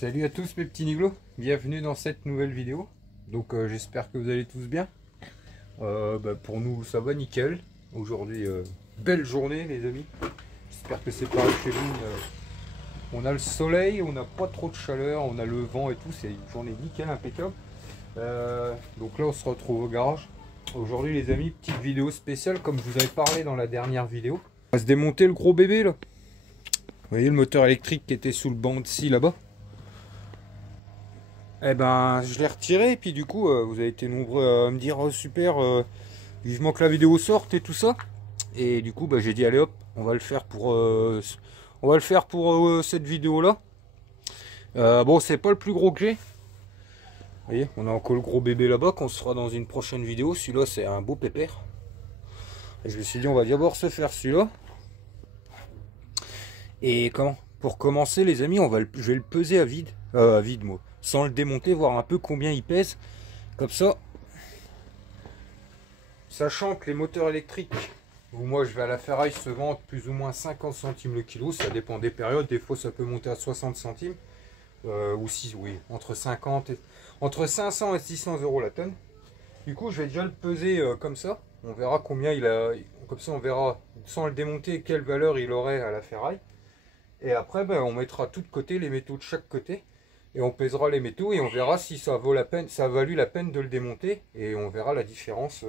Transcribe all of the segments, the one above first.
Salut à tous mes petits niglos, bienvenue dans cette nouvelle vidéo. Donc j'espère que vous allez tous bien. Pour nous ça va nickel. Aujourd'hui belle journée les amis. J'espère que c'est pareil chez vous. On a le soleil, on n'a pas trop de chaleur, on a le vent et tout, c'est une journée nickel, impeccable. Donc là on se retrouve au garage. Aujourd'hui les amis, petite vidéo spéciale comme je vous avais parlé dans la dernière vidéo. On va se démonter le gros bébé là. Vous voyez le moteur électrique qui était sous le banc de scie là-bas. Eh ben, je l'ai retiré, et puis du coup, vous avez été nombreux à me dire super, vivement que la vidéo sorte et tout ça. Et du coup, j'ai dit allez hop, on va le faire pour cette vidéo-là. Bon, c'est pas le plus gros que j'ai. Vous voyez, on a encore le gros bébé là-bas qu'on se fera dans une prochaine vidéo. Celui-là, c'est un beau pépère. Et je me suis dit, on va d'abord se faire celui-là. Et comment? Pour commencer, les amis, je vais le peser à vide, moi, sans le démonter, voir un peu combien il pèse. Comme ça, sachant que les moteurs électriques, où moi je vais à la ferraille, se vendent plus ou moins 50 centimes le kilo. Ça dépend des périodes. Des fois, ça peut monter à 60 centimes. Ou si, oui, entre 500 et 600 euros la tonne. Du coup, je vais déjà le peser comme ça. On verra combien il a. Comme ça, on verra sans le démonter quelle valeur il aurait à la ferraille. Et après, on mettra tout de côté, les métaux de chaque côté. Et on pèsera les métaux et on verra si ça vaut la peine, ça a valu la peine de le démonter. Et on verra la différence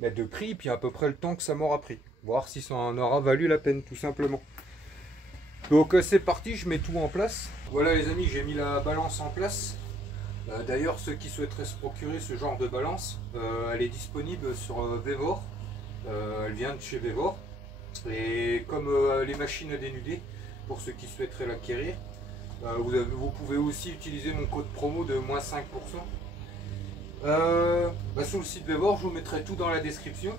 de prix, puis à peu près le temps que ça m'aura pris. Voir si ça en aura valu la peine, tout simplement. Donc c'est parti, je mets tout en place. Voilà les amis, j'ai mis la balance en place. D'ailleurs, ceux qui souhaiteraient se procurer ce genre de balance, elle est disponible sur Vevor. Elle vient de chez Vevor. Et comme les machines à dénuder, pour ceux qui souhaiteraient l'acquérir, vous pouvez aussi utiliser mon code promo de moins 5%. Sur le site Vevor, je vous mettrai tout dans la description.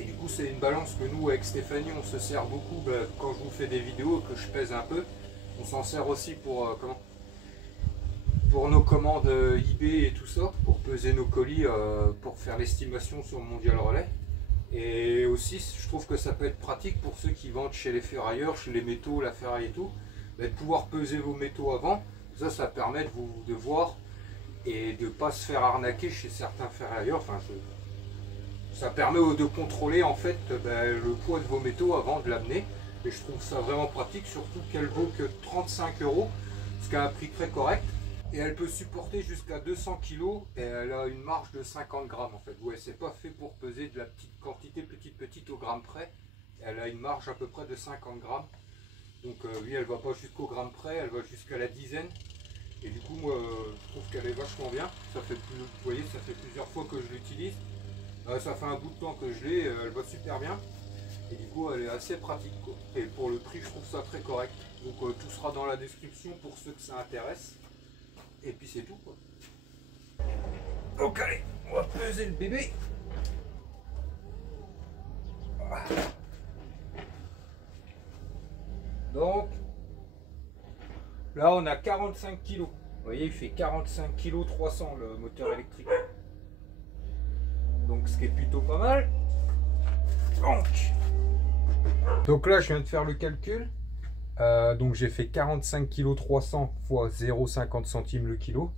Et du coup, c'est une balance que nous, avec Stéphanie, on se sert beaucoup quand je vous fais des vidéos, que je pèse un peu. On s'en sert aussi pour nos commandes eBay et tout ça, pour peser nos colis, pour faire l'estimation sur Mondial Relais. Et aussi, je trouve que ça peut être pratique pour ceux qui vendent chez les ferrailleurs, chez les métaux, la ferraille et tout, de pouvoir peser vos métaux avant. Ça permet de voir et de ne pas se faire arnaquer chez certains ferrailleurs. Enfin, ça permet de contrôler en fait le poids de vos métaux avant de l'amener. Et je trouve ça vraiment pratique, surtout qu'elle vaut que 35 €, ce qui a un prix très correct. Et elle peut supporter jusqu'à 200 kg et elle a une marge de 50 grammes en fait. Ouais, c'est pas fait pour peser de la petite quantité petite au gramme près. Elle a une marge à peu près de 50 grammes. Donc oui, elle va pas jusqu'au gramme près, elle va jusqu'à la dizaine. Et du coup, moi, je trouve qu'elle est vachement bien. Ça fait vous voyez, ça fait plusieurs fois que je l'utilise. Ça fait un bout de temps que je l'ai, elle va super bien. Et du coup, elle est assez pratique, quoi. Et pour le prix, je trouve ça très correct. Donc tout sera dans la description pour ceux que ça intéresse. Et puis c'est tout, quoi. Donc allez, on va peser le bébé. Donc là on a 45 kg. Vous voyez, il fait 45 kg 300 le moteur électrique. Donc ce qui est plutôt pas mal. Donc là je viens de faire le calcul. Donc j'ai fait 45 kg 300 fois 0,50 centimes le kilo.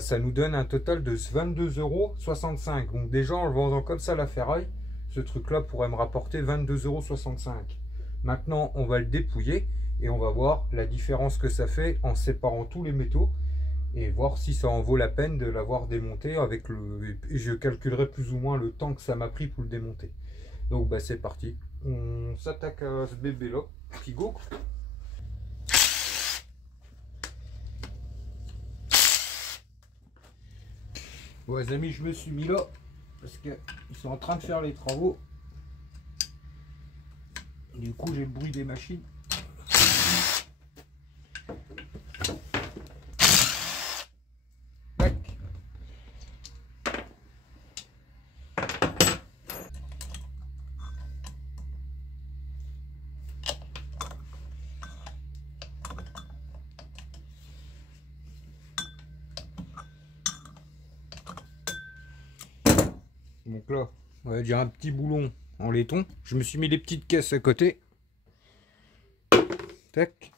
Ça nous donne un total de 22,65 €. Donc déjà en le vendant comme ça la ferraille, ce truc là pourrait me rapporter 22,65 €. Maintenant on va le dépouiller et on va voir la différence que ça fait en séparant tous les métaux et voir si ça en vaut la peine de l'avoir démonté avec le. Et je calculerai plus ou moins le temps que ça m'a pris pour le démonter. Donc c'est parti, on s'attaque à ce bébé là qui go. Bon les amis, je me suis mis là parce qu'ils sont en train de faire les travaux. Du coup j'ai le bruit des machines. Tac. Donc là, on va dire un petit boulon en laiton. Je me suis mis les petites caisses à côté. Tac.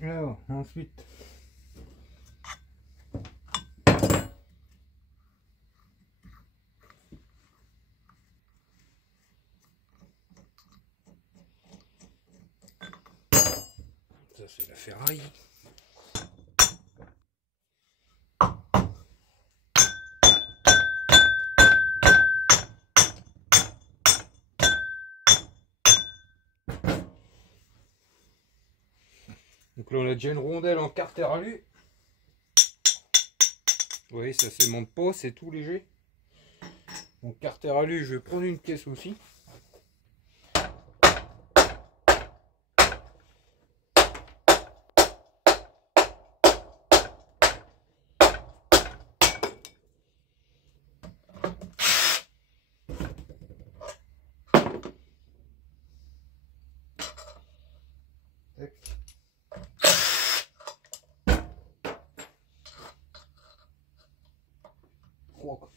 Alors, ensuite, ça c'est la ferraille. Donc là on a déjà une rondelle en carter alu. Vous voyez, ça s'aimente pas, c'est tout léger. Donc carter alu, je vais prendre une pièce aussi.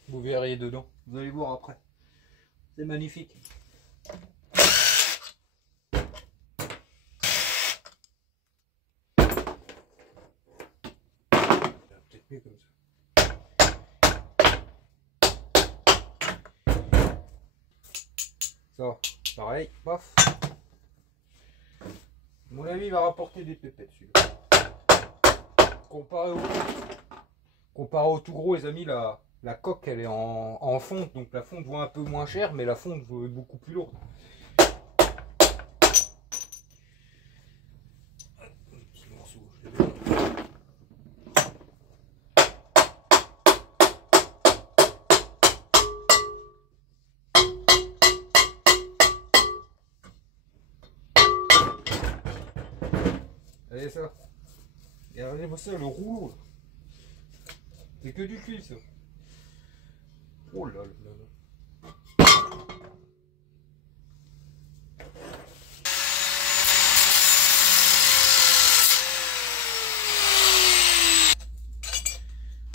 Vous verriez dedans, vous allez voir après. C'est magnifique. Peut-être mieux comme ça. Ça, pareil, paf. À mon avis, il va rapporter des pépettes celui-là. Comparé au tout gros, les amis, la coque elle est en fonte, donc la fonte vaut un peu moins cher, mais la fonte vaut beaucoup plus lourde. Petit morceau, je l'ai vu. Allez ça. Et regardez-moi ça, le rouleau là. C'est que du cuivre ça. Oh là là là.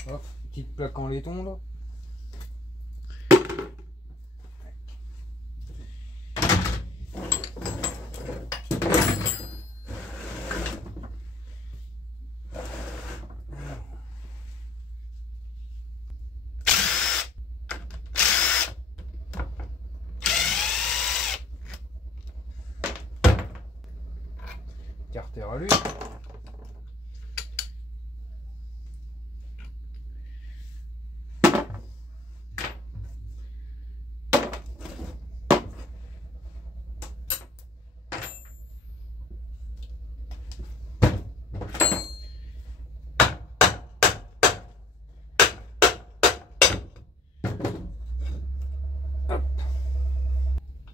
Hop, petite plaque en laiton là. Carter alu.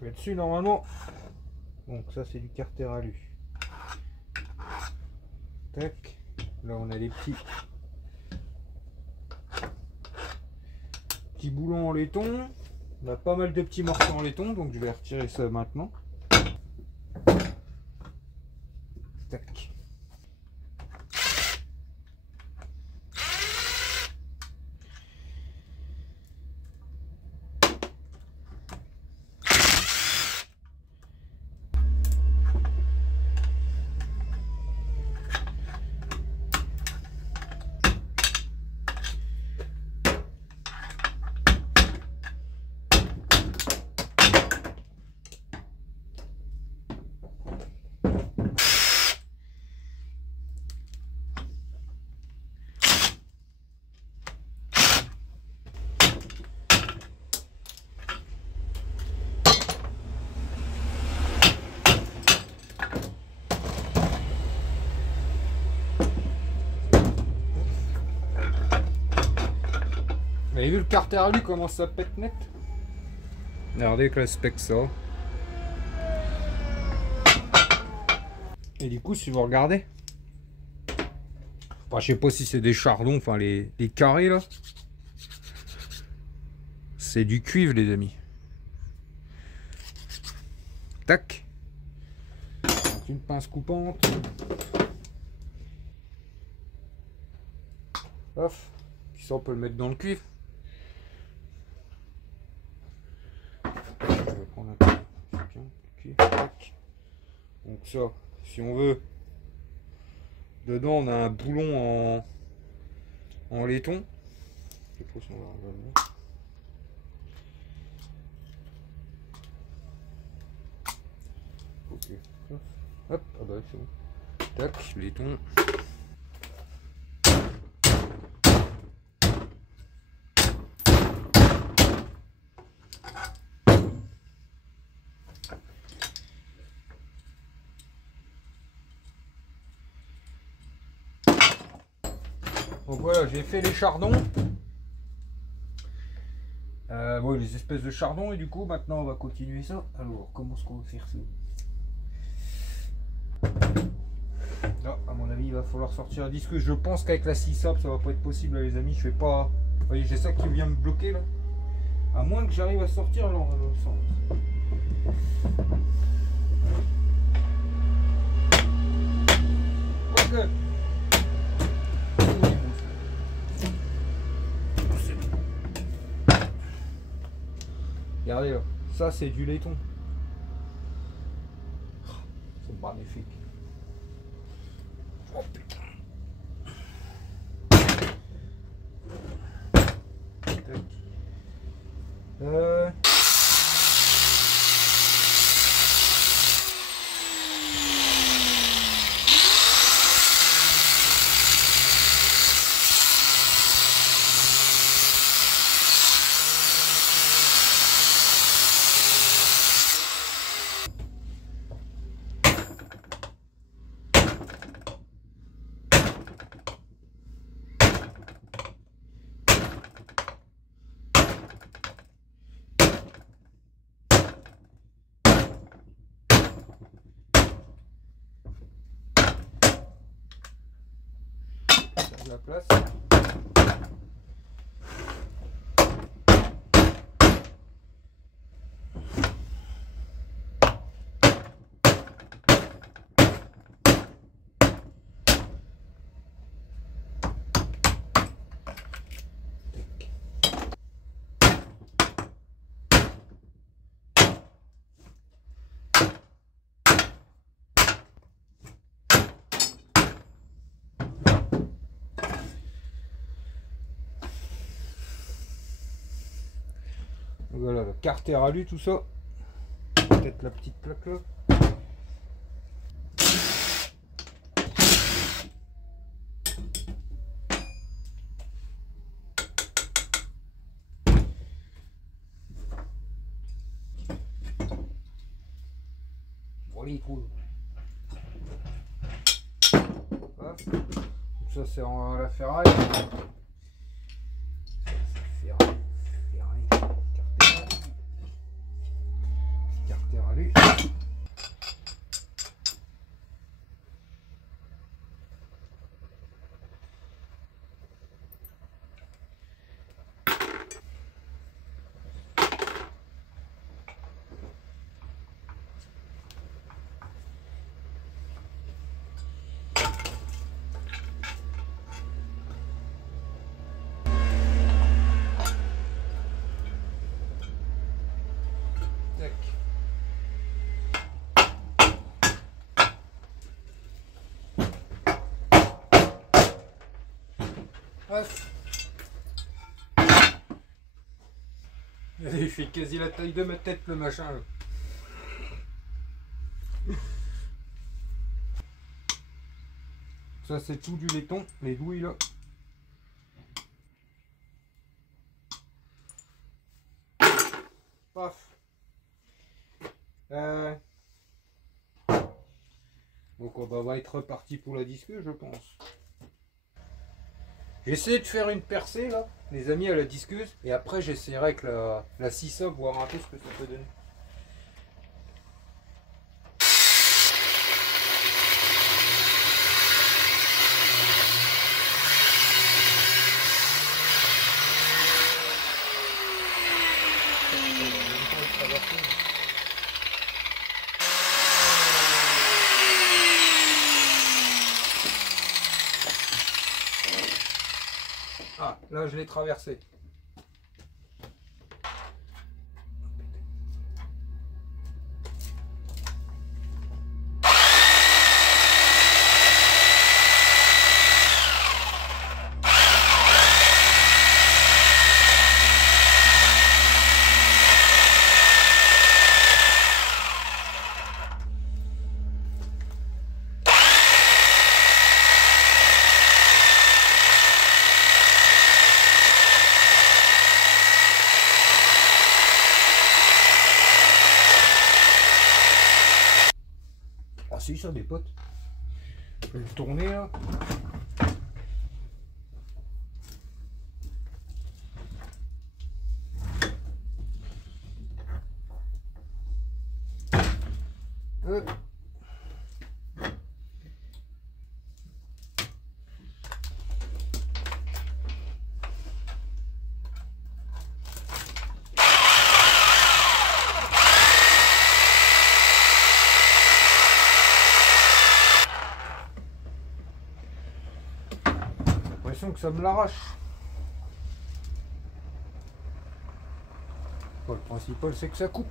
Là-dessus normalement. Donc ça c'est du carter alu. Tac. Là on a les petits boulons en laiton. On a pas mal de petits morceaux en laiton, donc je vais retirer ça maintenant. Tac. Vous avez vu le carter alu comment ça pète net? Regardez que l'aspect que ça. Et du coup si vous regardez, enfin, je sais pas si c'est des chardons, enfin les carrés là, c'est du cuivre les amis. Tac. Donc, une pince coupante. Paf. Puis ça on peut le mettre dans le cuivre. Je vais prendre un peu. Okay. Tac. Donc ça, si on veut, Dedans, on a un boulon en laiton. Je sais pas si on va regarder. Ok. Hop, ah bah c'est bon. Tac, laiton. Donc voilà, j'ai fait les chardons. Ouais, les espèces de chardons, et du coup maintenant on va continuer ça. Alors, comment est-ce qu'on va faire ça? Là, à mon avis, il va falloir sortir un disque. Je pense qu'avec la 6 ça va pas être possible, là, les amis. Je vais pas. Vous voyez, j'ai ça qui vient me bloquer là. À moins que j'arrive à sortir l'ensemble. Ok. Regardez là, ça c'est du laiton. C'est magnifique. Oh putain. La place. Voilà, le carter alu, tout ça. Peut-être la petite plaque là. Voilà, il trouve. Voilà. Ça c'est en la ferraille. Carter alu. Il fait quasi la taille de ma tête le machin là. Ça c'est tout du laiton, les douilles là. Paf. Donc on va être reparti pour la disque, je pense. J'essaie de faire une percée là, les amis, à la disqueuse, et après j'essaierai avec la 6 voir un peu ce que ça peut donner. Ah, là je l'ai traversé. Salut ça des potes. Je vais le tourner là. Hop. Que ça me l'arrache. Bon, le principal c'est que ça coupe.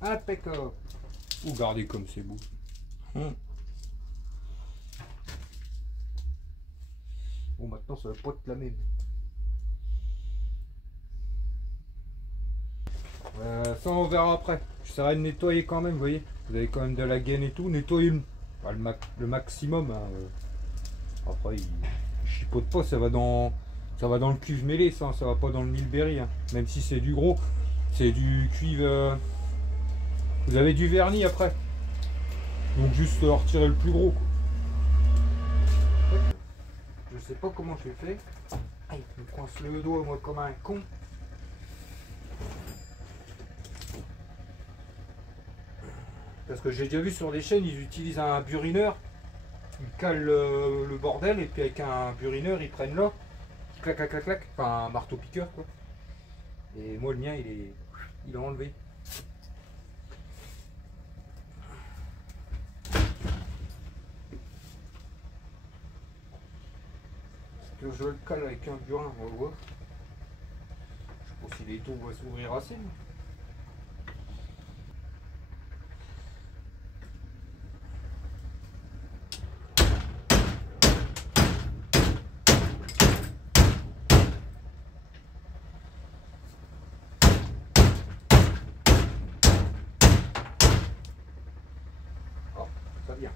Impeccable. Ou gardez comme c'est beau. Bon, maintenant ça va pas être la même. Ça on verra après. J'essaierai de nettoyer quand même, vous voyez. Vous avez quand même de la gaine et tout. Nettoyer le maximum. Hein. Après il chipote pas, ça va dans le cuivre mêlé, ça va pas dans le Milberry. Hein. Même si c'est du gros. C'est du cuivre. Vous avez du vernis après. Donc juste retirer le plus gros. Je sais pas comment je l'ai fait. Je me coince le doigt moi comme un con. Parce que j'ai déjà vu sur des chaînes, ils utilisent un burineur. Ils calent le bordel et puis avec un burineur ils prennent là. Clac clac clac clac. Enfin un marteau piqueur quoi. Et moi le mien il est enlevé. Que je le cale avec un burin, on va voir. Je sais pas si les taux vont s'ouvrir assez. Oh, ça vient.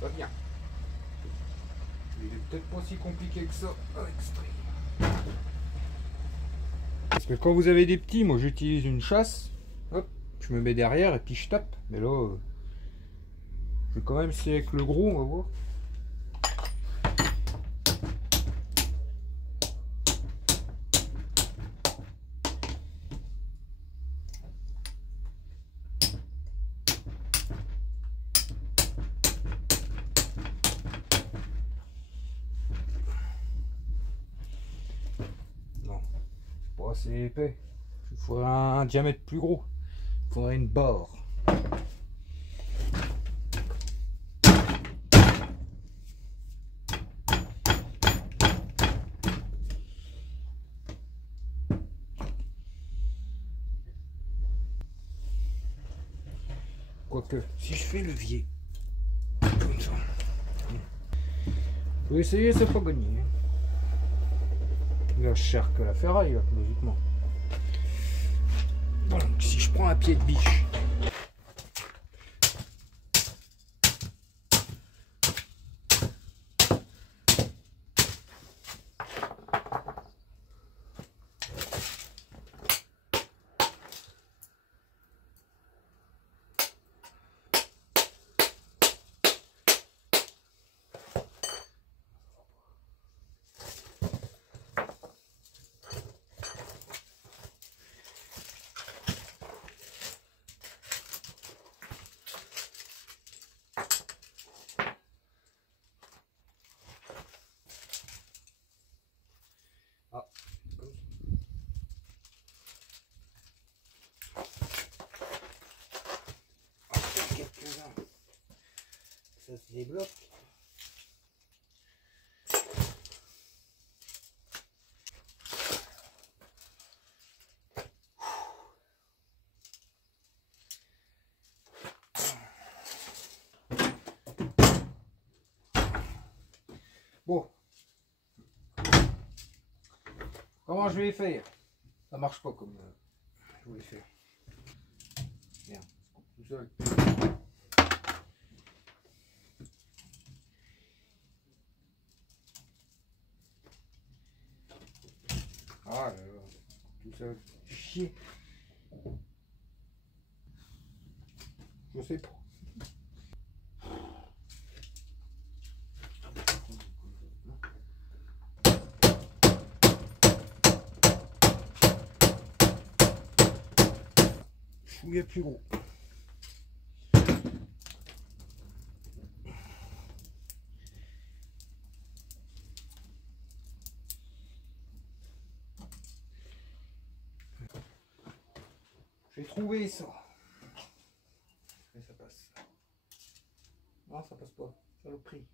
Ça vient. Il est peut-être pas si compliqué que ça à extraire. Parce que quand vous avez des petits, moi j'utilise une chasse. Hop, je me mets derrière et puis je tape. Mais là, je vais quand même essayer avec le gros, on va voir. C'est épais. Il faudrait un diamètre plus gros. Il faudrait une barre. Quoique, si je fais levier, comme ça. Je vais essayer, c'est pas gagné. Il est cher que la ferraille, là, logiquement. Donc, si je prends un pied de biche. Ça se débloque. Comment je vais faire? Ça marche pas comme je voulais faire. Merde, tout seul. Ah là là, tout seul. Chier. Je sais pas. Fouiller plus gros. J'ai trouvé ça. Et ça passe. Non, ça passe pas. Saloperie.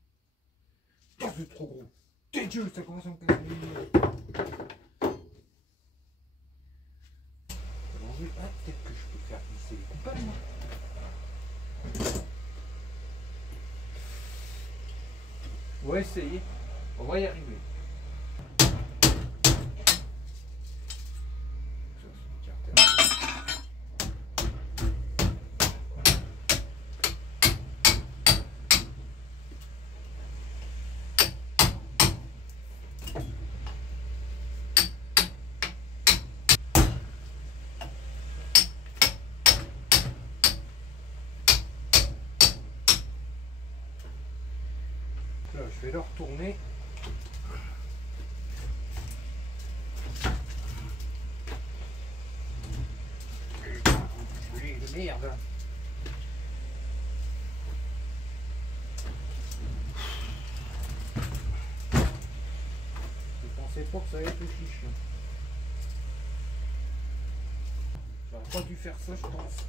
Oh, c'est trop gros. T'es Dieu, ça commence à me casser les yeux. Ah, peut-être que je peux faire glisser les coupables, moi. On va essayer. On va y arriver. Là, je vais le retourner. De merde. Je pensais pas que ça allait être chiche. J'aurais pas dû faire ça, je pense.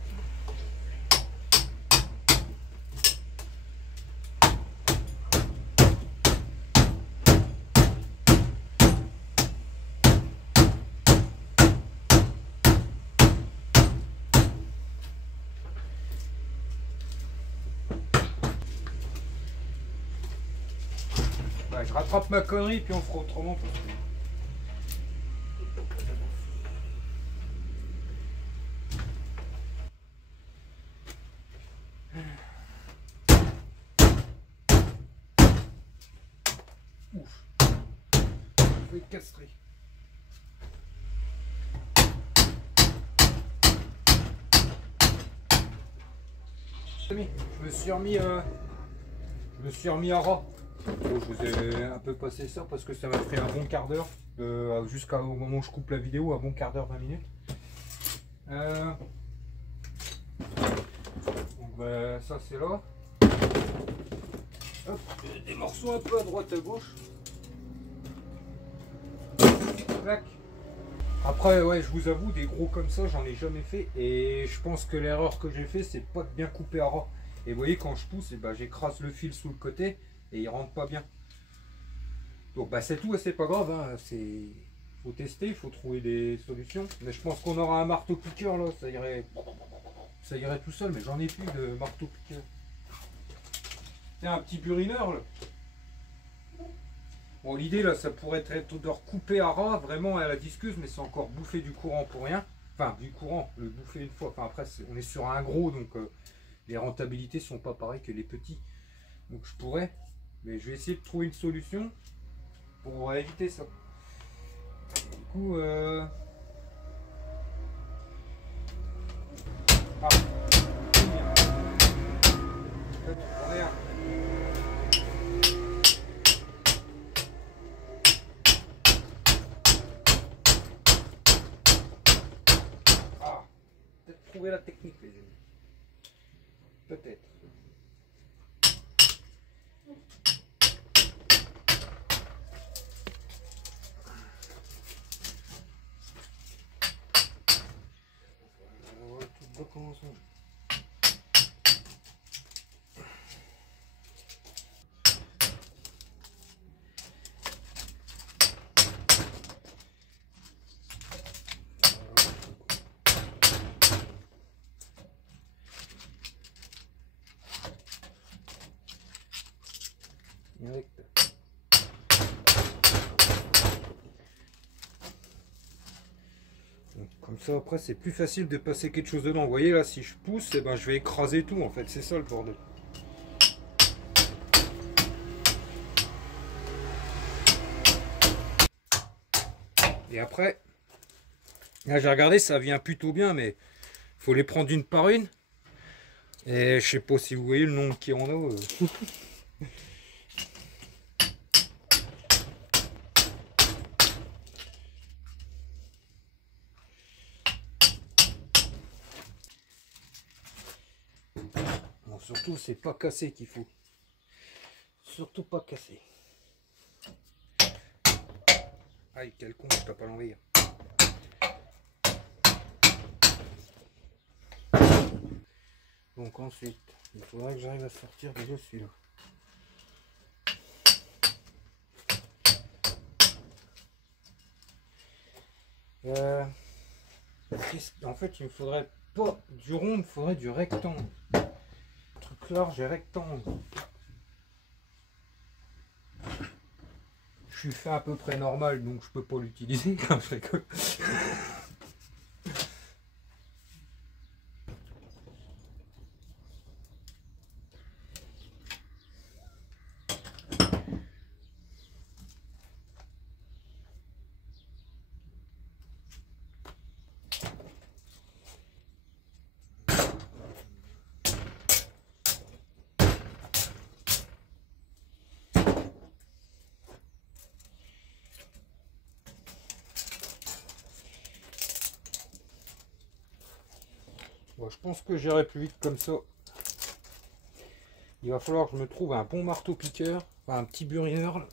Ouais, je rattrape ma connerie puis on fera autrement parce que... Ouf. Je vais être castré. Je me suis remis à ras. Bon, je vous ai un peu passé ça parce que ça m'a pris un bon quart d'heure jusqu'au moment où je coupe la vidéo, un bon quart d'heure, 20 minutes. Donc bah, ça c'est là. Hop, des morceaux un peu à droite à gauche. Clac. Après ouais, je vous avoue, des gros comme ça j'en ai jamais fait et je pense que l'erreur que j'ai fait c'est pas de bien couper à ras. Et vous voyez quand je pousse, et bah, j'écrase le fil sous le côté et il rentre pas bien. Donc bah, c'est tout et c'est pas grave, hein. Faut tester, il faut trouver des solutions. Mais je pense qu'on aura un marteau piqueur là, ça irait tout seul, mais j'en ai plus de marteau piqueur. C'est un petit burineur là. Bon, l'idée là, ça pourrait être de recouper à ras vraiment à la disqueuse, mais c'est encore bouffer du courant pour rien. Enfin, du courant, le bouffer une fois. Enfin, après, on est sur un gros, donc les rentabilités sont pas pareilles que les petits. Donc je pourrais, mais je vais essayer de trouver une solution pour éviter ça. Du coup, ah, peut-être trouver la technique, les amis. Peut-être. Commençons. Direct. Comme ça après c'est plus facile de passer quelque chose dedans. Vous voyez là, si je pousse, eh ben, je vais écraser tout en fait, c'est ça le bordel. Et après, là j'ai regardé, ça vient plutôt bien, mais faut les prendre une par une. Et je sais pas si vous voyez le nombre qu'il y en a. Bon, surtout c'est pas cassé qu'il faut. Surtout pas cassé. Aïe, quel con, je peux pas l'envahir. Donc ensuite, il faudrait que j'arrive à sortir déjà celui-là. En fait, il me faudrait pas du rond, il me faudrait du rectangle. Truc large et rectangle. Je suis fait à peu près normal, donc je peux pas l'utiliser. Je rigole. Bon, je pense que j'irai plus vite comme ça. Il va falloir que je me trouve un bon marteau piqueur, enfin un petit burineur. Là.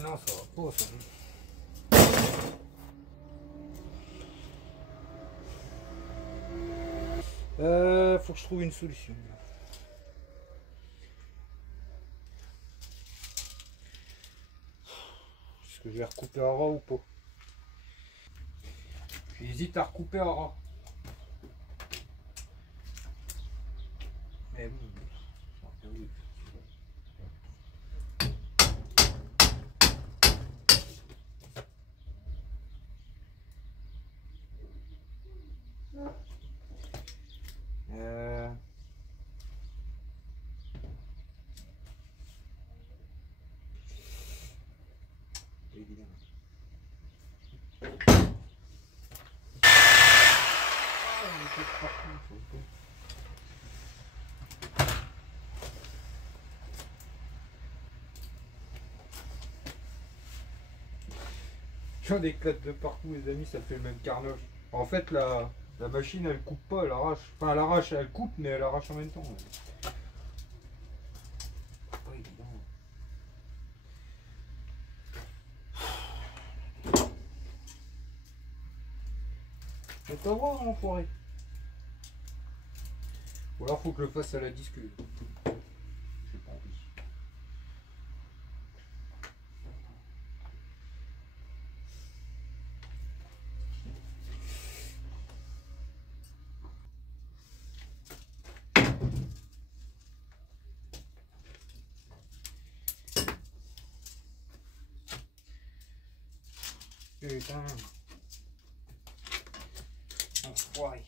Non, ça va pas ça. Faut que je trouve une solution. Est-ce que je vais recouper à ras ou pas? J'hésite à recouper à ras. Mais bon. Évidemment. J'en éclate de partout les amis, ça fait le même carnage. En fait la machine elle coupe pas, elle arrache. Enfin elle arrache, elle coupe mais elle arrache en même temps. Pas évident. C'est pas voir l'enfoiré. Ou alors faut que je le fasse à la disque. J'ai pas envie. Putain. Enfoiré.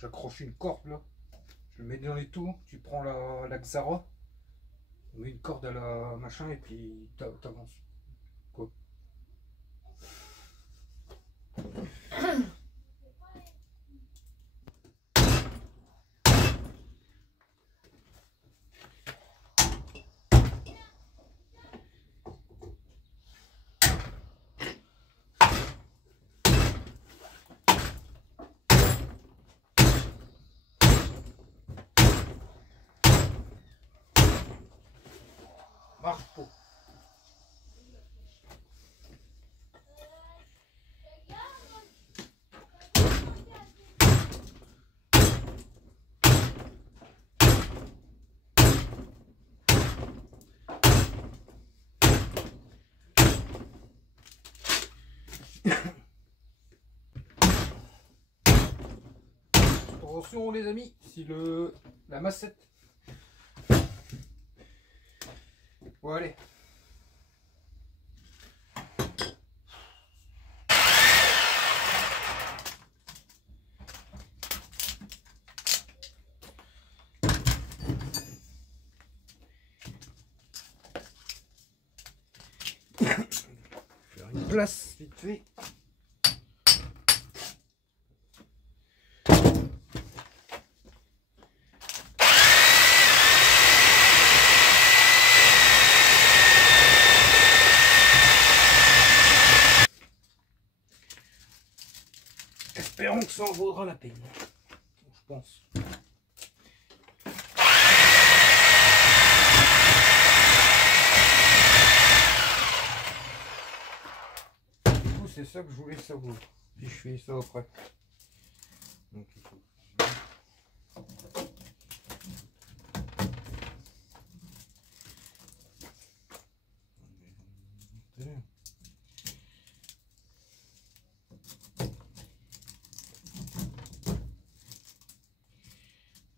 J'accroche une corde là. Je le mets dans les tours. Tu prends la Xara. On met une corde à la machin et puis t'avances. Quoi? Arpo. Attention les amis, si la massette. Bon allez. Faire une place vite fait. Espérons que ça en vaudra la peine, je pense. Du coup, c'est ça que je voulais savoir. Si je fais ça après. Donc, il faut...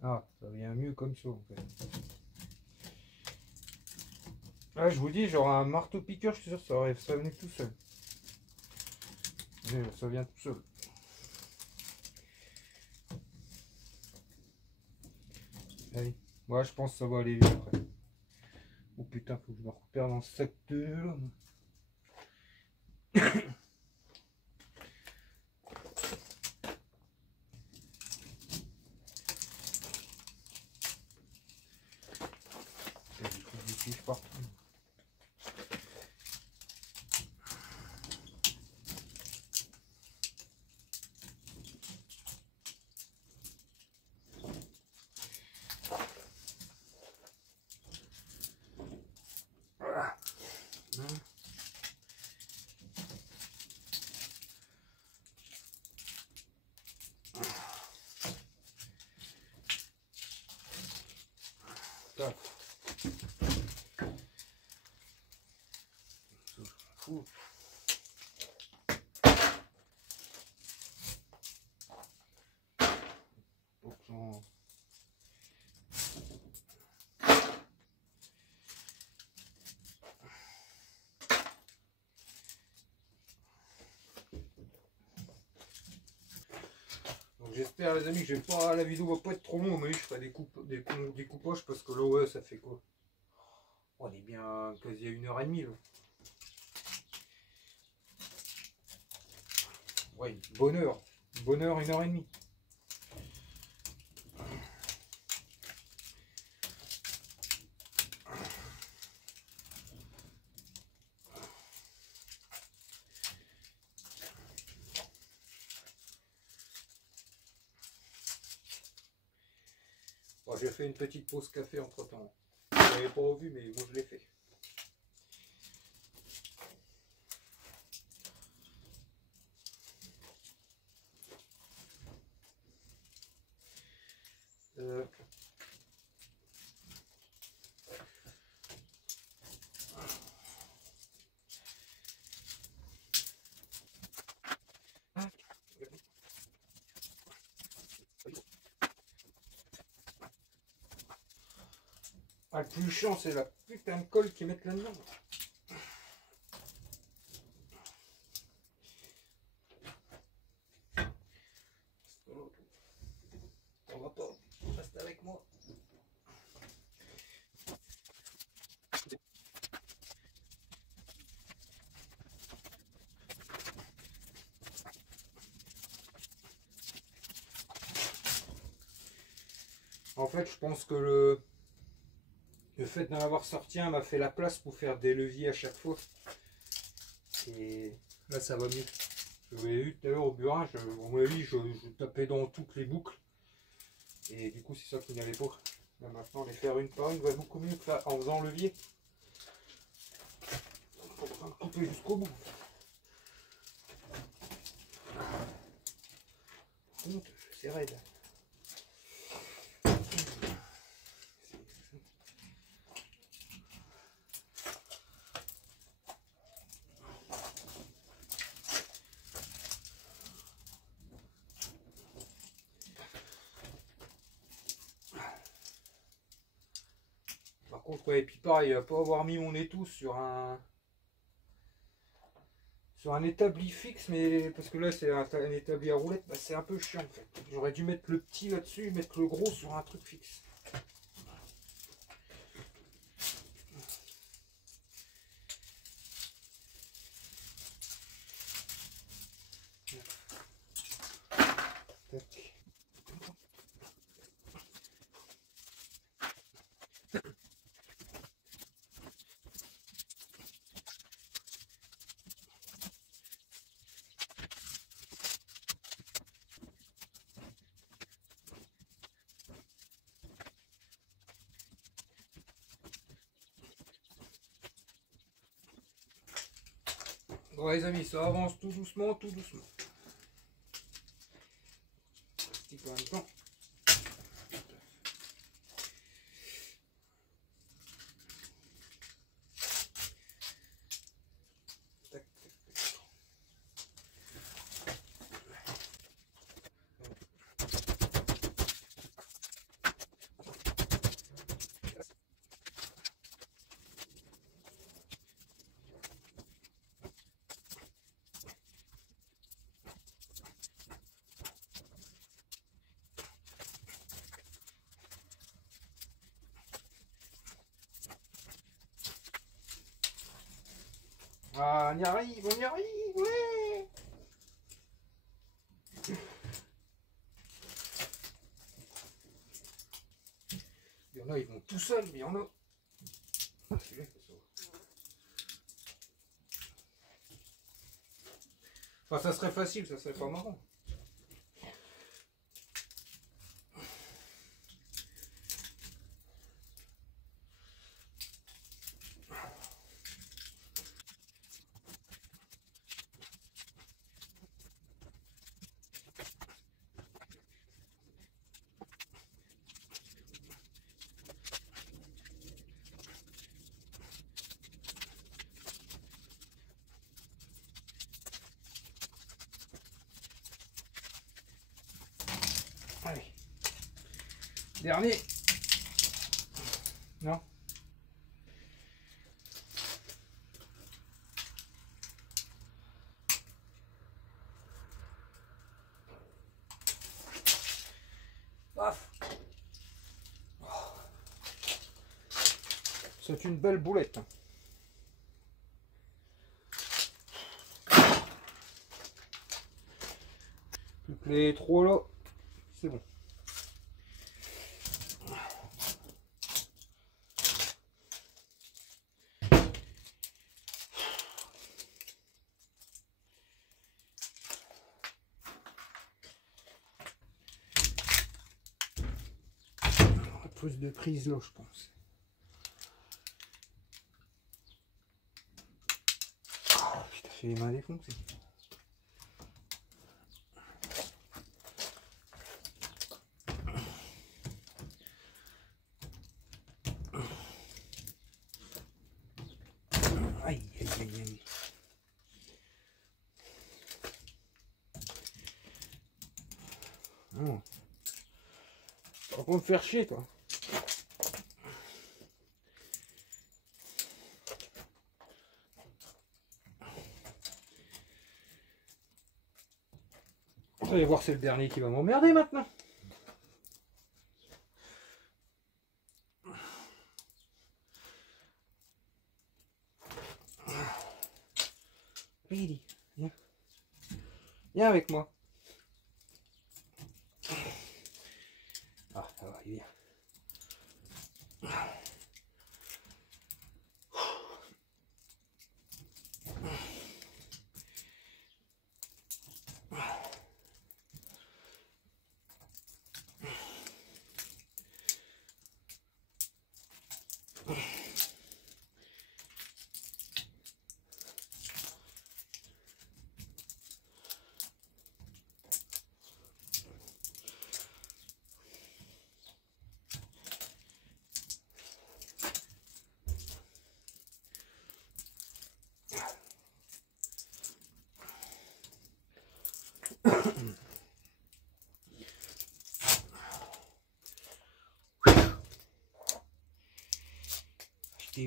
Ah, ça vient mieux comme ça en fait. Ah, je vous dis, genre un marteau piqueur, je suis sûr ça venait tout seul. Mais ça vient tout seul. Allez, moi je pense que ça va aller vite après. Oh putain, faut que je me repère dans ce secteur. Partout. Voilà. Tac. Fou. J'espère les amis que la vidéo va pas être trop longue, mais je ferai des découpages parce que là ouais ça fait quoi? On est bien quasi à 1h30 là. Ouais, bonne heure, 1h30. Bon, j'ai fait une petite pause café entre temps. Vous n'avez pas vu, mais moi je l'ai fait. Ah, le plus chiant, c'est la putain de colle qu'ils mettent là-dedans. On va pas, reste avec moi. En fait, je pense que le fait d'en avoir sorti un m'a fait la place pour faire des leviers à chaque fois. Et là, ça va mieux. Je vous l'ai vu tout à l'heure au burin, à mon avis, je tapais dans toutes les boucles. Et du coup, c'est ça qu'il n'y avait pas. Là, maintenant, les faire une par une va beaucoup mieux que en faisant levier. couper jusqu'au bout. Par contre, c'est raide. Par contre, ouais, et puis pareil, pas avoir mis mon étau sur un établi fixe, mais parce que là c'est un établi à roulette, bah, c'est un peu chiant en fait. J'aurais dû mettre le petit là-dessus et mettre le gros sur un truc fixe. Tac. Bon les amis, ça avance tout doucement, tout doucement. Petit peu en même temps. Tac, tac, tac. Ah, on y arrive, ouais. Il y en a, ils vont tout seuls, mais il y en a. Ah, celui-là, ça va. Enfin, ça serait facile, ça serait pas marrant. Allez. Dernier. Non. Paf. C'est une belle boulette. Plus que les trois là, c'est bon. Plus de prise là, je pense. Oh, putain, j'ai les mains défoncées. Aïe, aïe, aïe, aïe. Oh. Par contre, faire chier, toi. Vous allez voir, c'est le dernier qui va m'emmerder maintenant. Really, viens. Viens avec moi. Ah, ça va, il vient.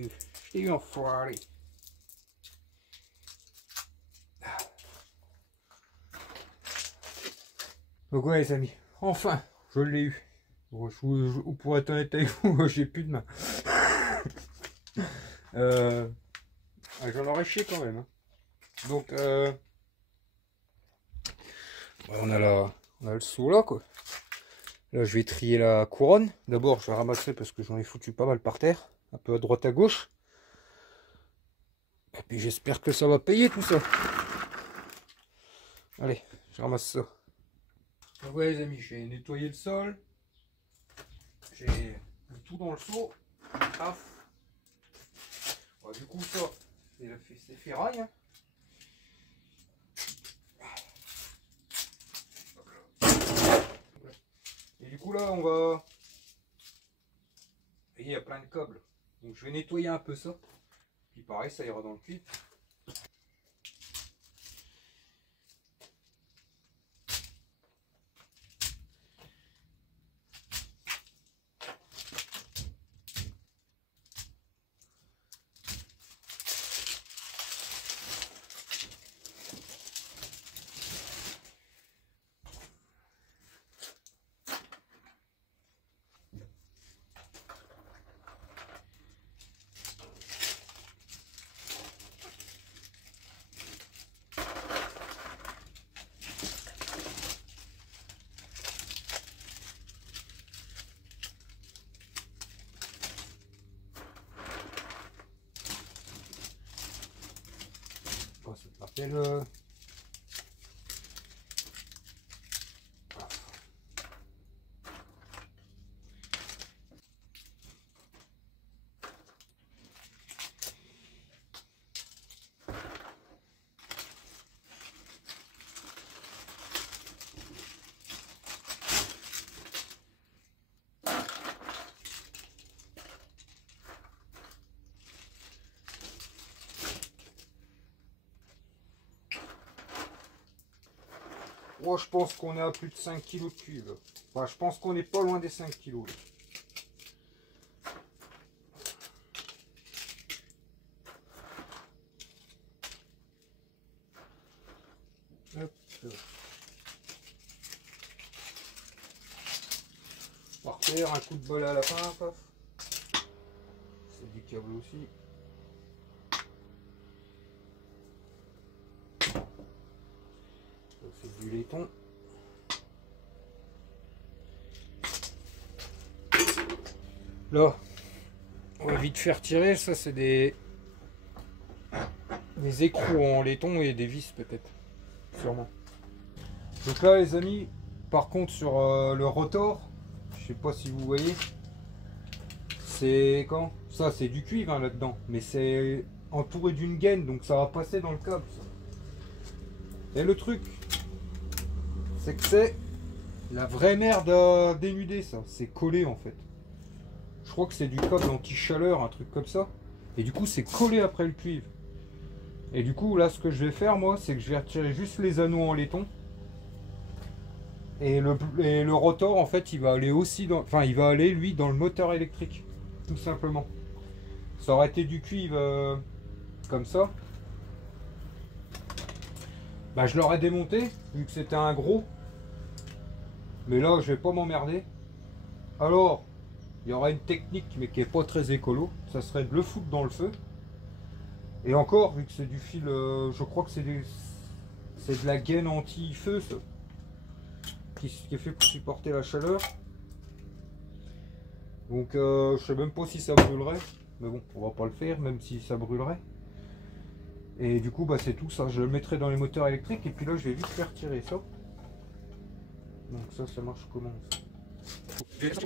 Je t'ai eu enfoiré. Donc ouais les amis, enfin, je l'ai eu. Bon, pour être honnête avec vous, j'ai plus de main. J'en aurais chié quand même. Hein. Donc on a le seau là quoi. Là je vais trier la couronne. D'abord je vais ramasser parce que j'en ai foutu pas mal par terre. Un peu à droite à gauche. Et puis j'espère que ça va payer tout ça. Allez, je ramasse ça. Donc ouais les amis, j'ai nettoyé le sol. J'ai mis tout dans le seau. Paf. Bon, du coup ça, c'est ferraille. Hein. Et du coup là on va... Il y a plein de câbles. Donc je vais nettoyer un peu ça. Puis pareil ça ira dans le cuivre. Bon, ça s'appelle... Oh, je pense qu'on est à plus de 5 kg de cuivre. Enfin, je pense qu'on n'est pas loin des 5 kg. Hop. Par terre, un coup de bol à la fin, paf. C'est du câble aussi. Ça, c'est du laiton. Là, on va vite faire tirer. Ça, c'est des écrous en laiton et des vis peut-être. Sûrement. Donc là, les amis, par contre, sur le rotor, je sais pas si vous voyez, c'est quand ça, c'est du cuivre hein, là-dedans, mais c'est entouré d'une gaine, donc ça va passer dans le câble. Ça. Et le truc, c'est que c'est la vraie merde à dénuder, ça. C'est collé en fait. Je crois que c'est du câble anti-chaleur, un truc comme ça. Et du coup, c'est collé après le cuivre. Et du coup, là, ce que je vais faire, moi, c'est que je vais retirer juste les anneaux en laiton. Et le rotor, en fait, il va aller aussi dans... Enfin, il va aller, lui, dans le moteur électrique. Tout simplement. Ça aurait été du cuivre comme ça. Bah, je l'aurais démonté, vu que c'était un gros. Mais là, je vais pas m'emmerder. Alors, il y aura une technique, mais qui est pas très écolo. Ça serait de le foutre dans le feu. Et encore, vu que c'est du fil... je crois que c'est de la gaine anti-feu, ça. Qui est fait pour supporter la chaleur. Donc je sais même pas si ça brûlerait, mais bon, on va pas le faire, même si ça brûlerait. Et du coup, bah c'est tout ça. Je le mettrai dans les moteurs électriques et puis là, je vais vite faire tirer ça. Donc ça marche comment ça?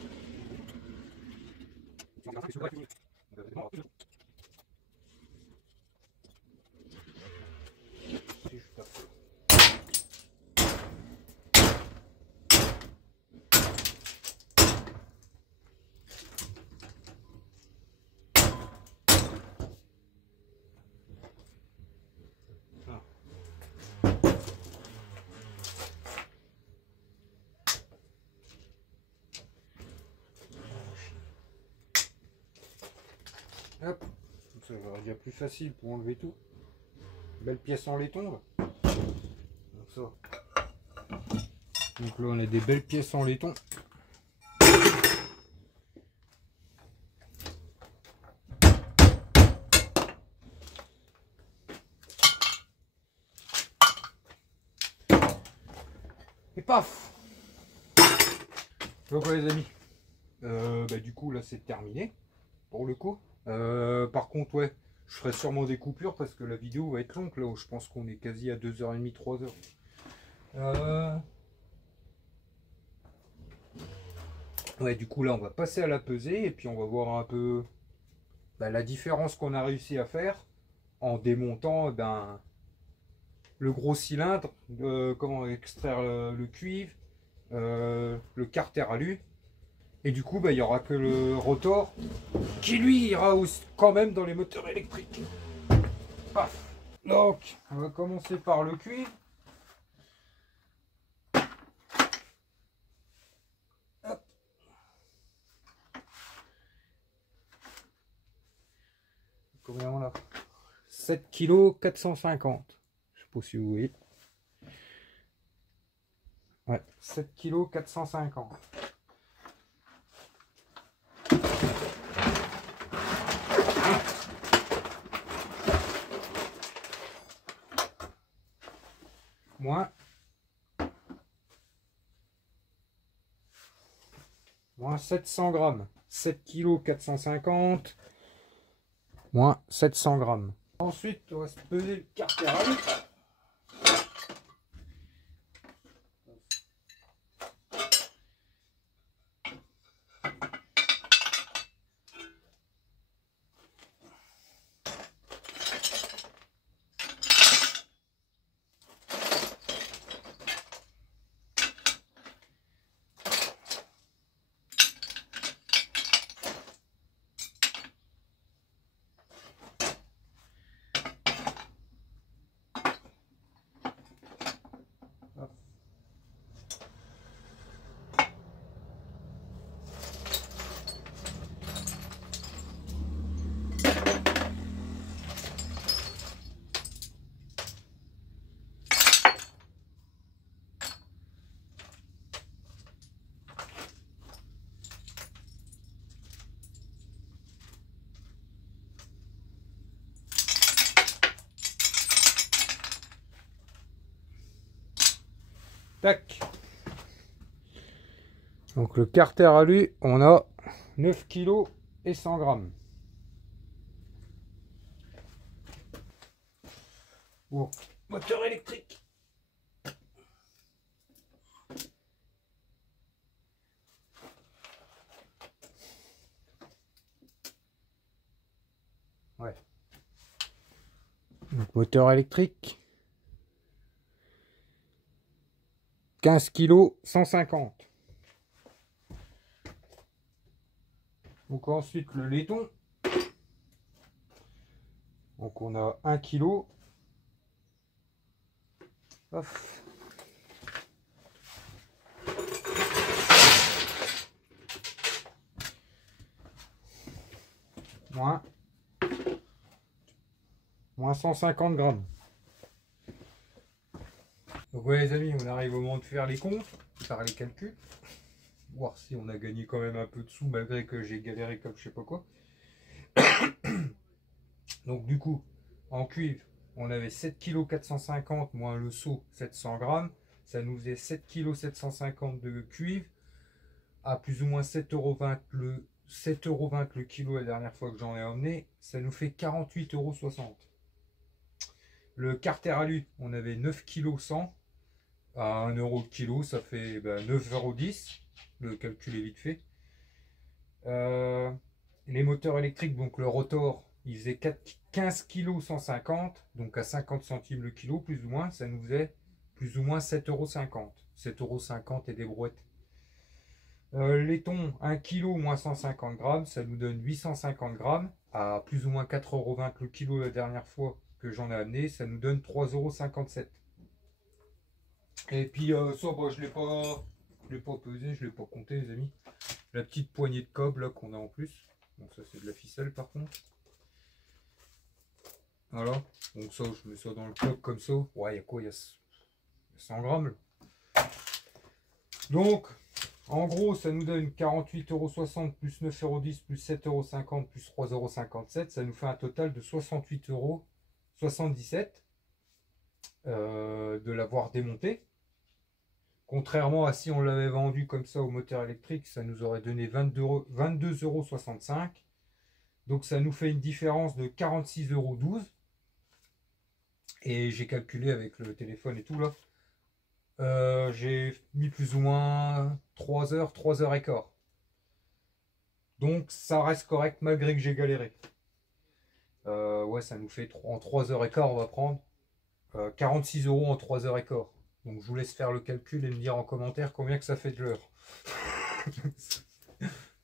Hop, ça va déjà plus facile pour enlever tout. Belle pièce en laiton là. Donc ça. Donc là on a des belles pièces en laiton. Et paf. Donc les amis, du coup là c'est terminé pour le coup. Par contre ouais, je ferai sûrement des coupures parce que la vidéo va être longue là, je pense qu'on est quasi à 2h30, 3h. Ouais, du coup là on va passer à la pesée et puis on va voir un peu la différence qu'on a réussi à faire en démontant le gros cylindre, comment extraire le cuivre, le carter alu. Et du coup, il n'y aura que le rotor qui lui ira aussi, quand même dans les moteurs électriques. Paf. Donc, on va commencer par le cuivre. Hop. Combien on a? 7 kg 450. Je sais pas si vous voyez. Ouais, 7 kg 450. Moins 700 grammes. 7 kg 450 moins 700 grammes. Ensuite, on va se peser le carter alu. Tac. Donc le carter alu, on a 9 kg et 100 grammes. Bon, moteur électrique. Ouais. Donc moteur électrique. 15 kg 150. Donc ensuite le laiton. Donc on a 1 kg. Ouf. Moins 150 grammes. Donc ouais les amis, on arrive au moment de faire les comptes, faire les calculs, voir si on a gagné quand même un peu de sous malgré que j'ai galéré comme je sais pas quoi. Donc du coup, en cuivre, on avait 7 kg 450 moins le seau 700 grammes. Ça nous faisait 7 kg 750 de cuivre à plus ou moins 7,20 € le 7,20 € le kilo la dernière fois que j'en ai emmené. Ça nous fait 48,60 €. Le carter alu, on avait 9 kg 100 à 1 € le kilo, ça fait 9,10 €. Le calcul est vite fait. Les moteurs électriques, donc le rotor, il faisait 15 kg 150, donc à 50 centimes le kilo, plus ou moins, ça nous faisait plus ou moins 7,50 €. 7,50 € et des brouettes. Laiton, 1 kg moins 150 grammes, ça nous donne 850 grammes, à plus ou moins 4,20 € le kilo la dernière fois que j'en ai amené, ça nous donne 3,57 €. Et puis ça, je ne l'ai pas pesé, je ne l'ai pas compté les amis. La petite poignée de cob là qu'on a en plus. Donc ça c'est de la ficelle par contre. Voilà, donc ça, je mets ça dans le bloc comme ça. Ouais, il y a quoi? Il y a 100 grammes. Donc, en gros, ça nous donne 48,60 € plus 9,10 € plus 7,50 € plus 3,57 €. Ça nous fait un total de 68,77 € de l'avoir démonté. Contrairement à si on l'avait vendu comme ça au moteur électrique, ça nous aurait donné 22,65 €. Donc ça nous fait une différence de 46,12 €. Et j'ai calculé avec le téléphone et tout là. J'ai mis plus ou moins 3 heures, 3 heures et quart. Donc ça reste correct malgré que j'ai galéré. Ouais, ça nous fait en 3 heures et quart, on va prendre 46 € en 3 heures et quart. Donc je vous laisse faire le calcul et me dire en commentaire combien que ça fait de l'heure.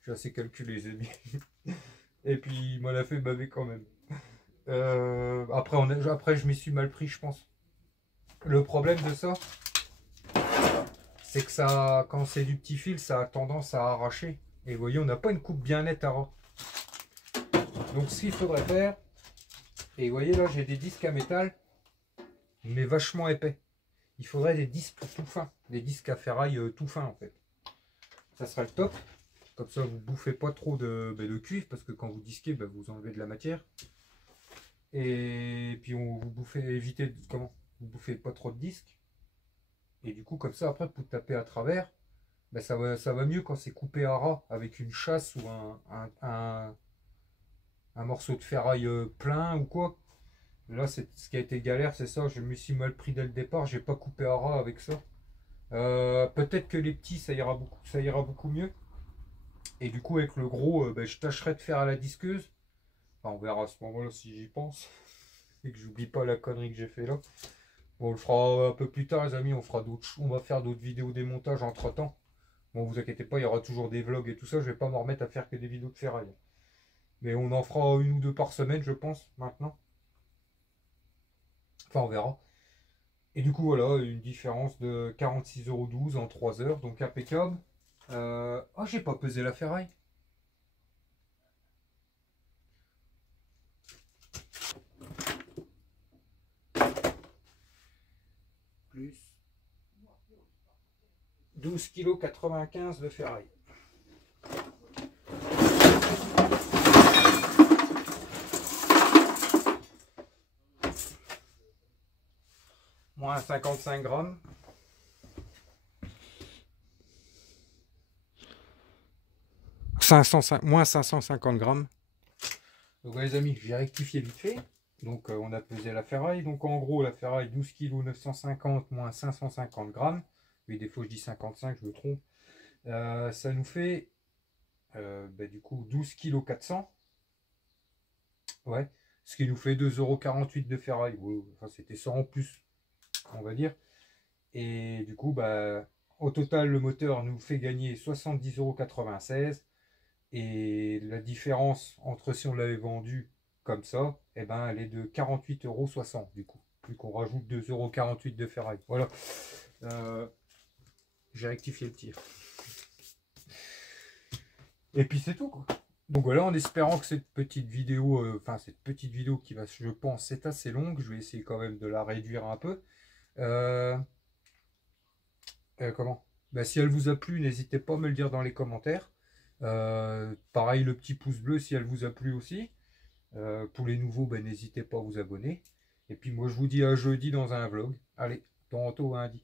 J'ai assez calculé, les amis. Et puis il m'en a fait baver quand même. Après, je m'y suis mal pris, je pense. Le problème de ça, c'est que ça, quand c'est du petit fil, ça a tendance à arracher. Et vous voyez, on n'a pas une coupe bien nette à ras. Donc ce qu'il faudrait faire, et vous voyez là, j'ai des disques à métal, mais vachement épais. Il faudrait des disques tout fins, des disques à ferraille tout fins en fait. Ça serait le top. Comme ça, vous bouffez pas trop de cuivre, parce que quand vous disquez, vous enlevez de la matière. Et puis vous évitez vous bouffez pas trop de disques. Et du coup, comme ça, après, pour taper à travers, ça va mieux quand c'est coupé à ras avec une chasse ou un morceau de ferraille plein ou quoi. Là, ce qui a été galère, c'est ça. Je me suis mal pris dès le départ. J'ai pas coupé à ras avec ça. Peut-être que les petits, ça ira beaucoup mieux. Et du coup, avec le gros, je tâcherai de faire à la disqueuse. Enfin, on verra à ce moment-là si j'y pense. Et que j'oublie pas la connerie que j'ai fait là. Bon, on le fera un peu plus tard, les amis. On va faire d'autres vidéos démontage entre temps. Bon, vous inquiétez pas, il y aura toujours des vlogs et tout ça. Je vais pas m'en remettre à faire que des vidéos de ferraille. Mais on en fera une ou deux par semaine, je pense, maintenant. Enfin, on verra. Et du coup, voilà, une différence de 46,12 € en 3 heures. Donc, impeccable. Ah, j'ai pas pesé la ferraille. Plus 12,95 kg de ferraille. Moins 55 grammes. Moins 550 grammes. Donc les amis, j'ai rectifié vite fait. Donc on a pesé la ferraille. Donc en gros, la ferraille 12,950 kg moins 550 grammes. Oui, des fois je dis 55, je me trompe. Ça nous fait du coup 12,4 kg. Ouais. Ce qui nous fait 2,48 € de ferraille. Ouais, enfin, c'était 100 en plus, on va dire. Et du coup, au total, le moteur nous fait gagner 70,96 €. Et la différence entre si on l'avait vendu comme ça, elle est de 48,60 € du coup. Vu qu'on rajoute 2,48 € de ferraille. Voilà. J'ai rectifié le tir. Et puis c'est tout quoi. Donc voilà, en espérant que cette petite vidéo, qui va, je pense, c'est assez longue, je vais essayer quand même de la réduire un peu. Si elle vous a plu, n'hésitez pas à me le dire dans les commentaires. Pareil, le petit pouce bleu si elle vous a plu aussi. Pour les nouveaux, n'hésitez pas à vous abonner. Et puis moi je vous dis à jeudi dans un vlog. Allez, tantôt lundi.